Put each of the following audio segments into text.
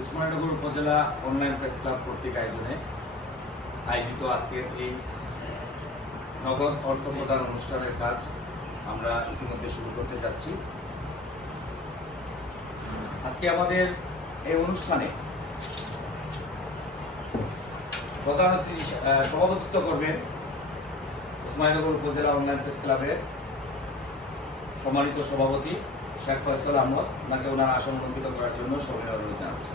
উসমানীনগর উপজেলা online press club কর্তৃক আয়োজনে আয়োজিত আজকের এই নগদ অর্থ প্রদান অনুষ্ঠানের কাজ আমরা ইতিমধ্যে শুরু করতে যাচ্ছি। আজকে আমাদের এই অনুষ্ঠানে প্রধান অতিথি সভাপতিত্ব করবেন উসমানীনগর উপজেলা অনলাইন প্রেস ক্লাবের সম্মানিত সভাপতি শেখ ফয়সাল আহমদ। ওনাকে ওনার আসন অলঙ্কৃত করার জন্য সবাই অনুরোধ জানাচ্ছি।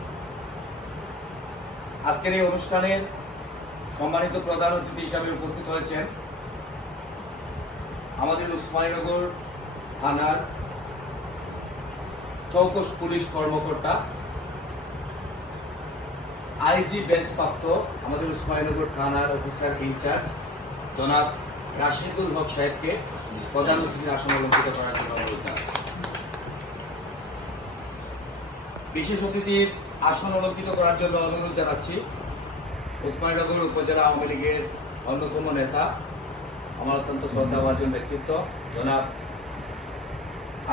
আজকের এই অনুষ্ঠানের সম্মানিত প্রধান অতিথি হিসাবে উপস্থিত হয়েছেন আমাদের উসমানীনগর থানার চৌকস পুলিশ কর্মকর্তা আইজি বেঞ্চপ্রাপ্ত আমাদের উসমানীনগর থানার অফিসার ইনচার্জ জনাব রাশিদুল হক সাহেবকে প্রধান অতিথির আসন অলঙ্কৃত করার জন্য অনুরোধ জানাচ্ছি। বিশেষ অতিথির আসন অলঙ্কৃত করার জন্য অনুরোধ জানাচ্ছি উসমানীনগর উপজেলা আওয়ামী লীগের অন্যতম নেতা, আমার অত্যন্ত শ্রদ্ধাভাজন ব্যক্তিত্ব জনাব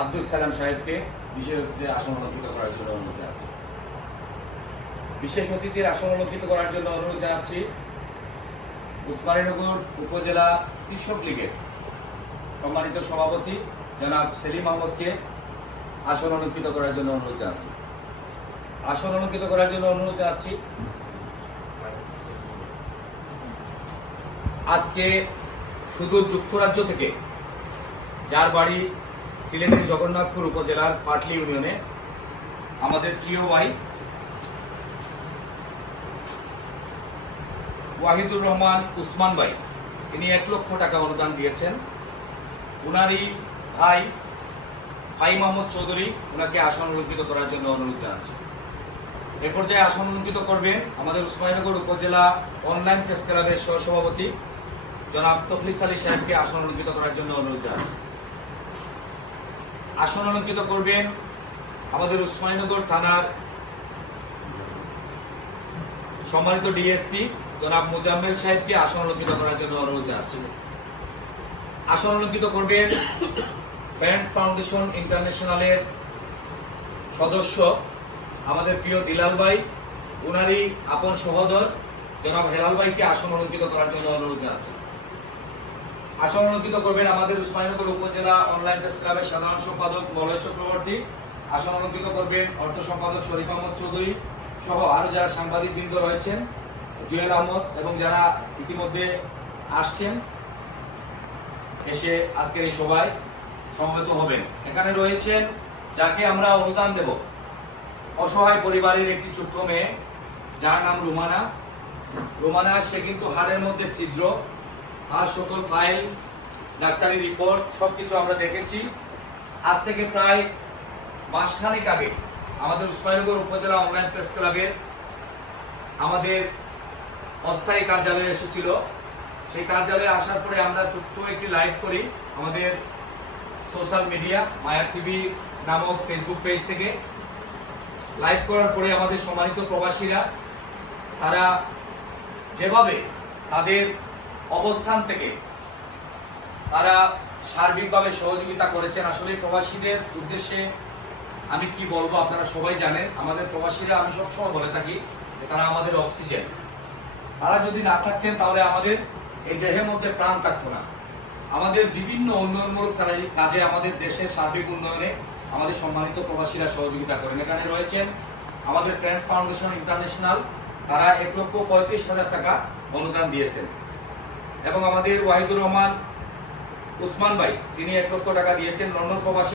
আব্দুল সালাম সাহেবকে বিশেষ অতিথির আসন অলঙ্কৃত করার জন্য অনুরোধ জানাচ্ছি। বিশেষ অতিথির আসন অলঙ্কৃত করার জন্য অনুরোধ জানাচ্ছি উসমানীনগর উপজেলা কৃষক লীগের সম্মানিত সভাপতি জনাব সেলিম আহমদকে আসন অলঙ্কৃত করার জন্য অনুরোধ জানাচ্ছি। আসন অলঙ্কৃত করার জন্য অনুরোধ জানাচ্ছি আজকে সুদূর যুক্তরাজ্য থেকে, যার বাড়ি সিলেটের জগন্নাথপুর উপজেলার পাটলি ইউনিয়নে, আমাদের প্রিয় ভাই ওয়াহিদুর রহমান উসমান ভাই, তিনি 1 লক্ষ টাকা অনুদান দিয়েছেন। উনারই ভাই ফাই মোহাম্মদ চৌধুরী, ওনাকে আসন অলঙ্কৃত করার জন্য অনুরোধ জানাচ্ছি। এ পর্যায়ে আসন অলঙ্কৃত করবেন আমাদের উসমানীনগর উপজেলা অনলাইন প্রেস ক্লাবের সহসভাপতি জনাব তফলিস আলী সাহেবকে আসন অলঙ্কৃত করার জন্য অনুরোধ জানাচ্ছি। আসন অলঙ্কৃত করবেন আমাদের উসমানীনগর থানার সম্মানিত ডিএসপি জনাব মুজাম্মেল সাহেবকে আসন অলঙ্কৃত করার জন্য অনুরোধ জানাচ্ছি। আসন অলঙ্কৃত করবেন ফ্রেন্ডস ফাউন্ডেশন ইন্টারন্যাশনালের সদস্য আমাদের প্রিয় দিলাল ভাই, উনারই আপন সহোদর জনাব হেলাল ভাইকে আসন অলঙ্কৃত করার জন্য অনুরোধ জানাচ্ছি। আসন অলঙ্কৃত করবেন আমাদের উসমানীনগর উপজেলা অনলাইন প্রেস ক্লাবের সাধারণ সম্পাদক মলয় চক্রবর্তী। আসন অলঙ্কৃত করবেন অর্থ সম্পাদক শরীফ আহমদ চৌধুরী সহ আরো যারা সাংবাদিক বৃন্দ রয়েছেন, জুয়েল আহমদ, এবং যারা ইতিমধ্যে আসছেন এসে আজকের এই সভায় সমবেত হবেন। এখানে রয়েছেন যাকে আমরা অনুদান দেব, অসহায় পরিবারের একটি ছোট্ট মেয়ে, যার নাম রুমানা। রুমানা, সে কিন্তু হাড়ের মধ্যে ছিদ্র, আর সকল ফাইল, ডাক্তারি রিপোর্ট সবকিছু আমরা দেখেছি। আজ থেকে প্রায় মাসখানেক আগে আমাদের উসমানীনগর উপজেলা অনলাইন প্রেস ক্লাবের আমাদের অস্থায়ী কার্যালয়ে এসেছিল। সেই কার্যালয়ে আসার পরে আমরা ছোট্ট একটি লাইভ করি আমাদের সোশ্যাল মিডিয়া মায়া টিভি নামক ফেসবুক পেজ থেকে। লাইভ করার পরে আমাদের সম্মানিত প্রবাসীরা তারা যেভাবে তাদের অবস্থান থেকে তারা সার্বিকভাবে সহযোগিতা করেছেন, আসলে প্রবাসীদের উদ্দেশ্যে আমি কি বলবো, আপনারা সবাই জানেন। আমাদের প্রবাসীরা, আমি সবসময় বলে থাকি যে তারা আমাদের অক্সিজেন। তারা যদি না থাকতেন তাহলে আমাদের এই দেহের মধ্যে প্রাণ থাকতো না। আমাদের বিভিন্ন উন্নয়নমূলক কাজে, আমাদের দেশের সার্বিক উন্নয়নে আমাদের সম্মানিত প্রবাসীরা সহযোগিতা করেন। এখানে রয়েছেন আমাদের ফ্রেন্ডস ফাউন্ডেশন ইন্টারন্যাশনাল, তারা 1,35,000 টাকা অনুদান দিয়েছেন, এবং আমাদের ওয়াহিদুর রহমান উসমান ভাই, তিনি 1 লক্ষ টাকা দিয়েছেন। লন্ডন প্রবাসী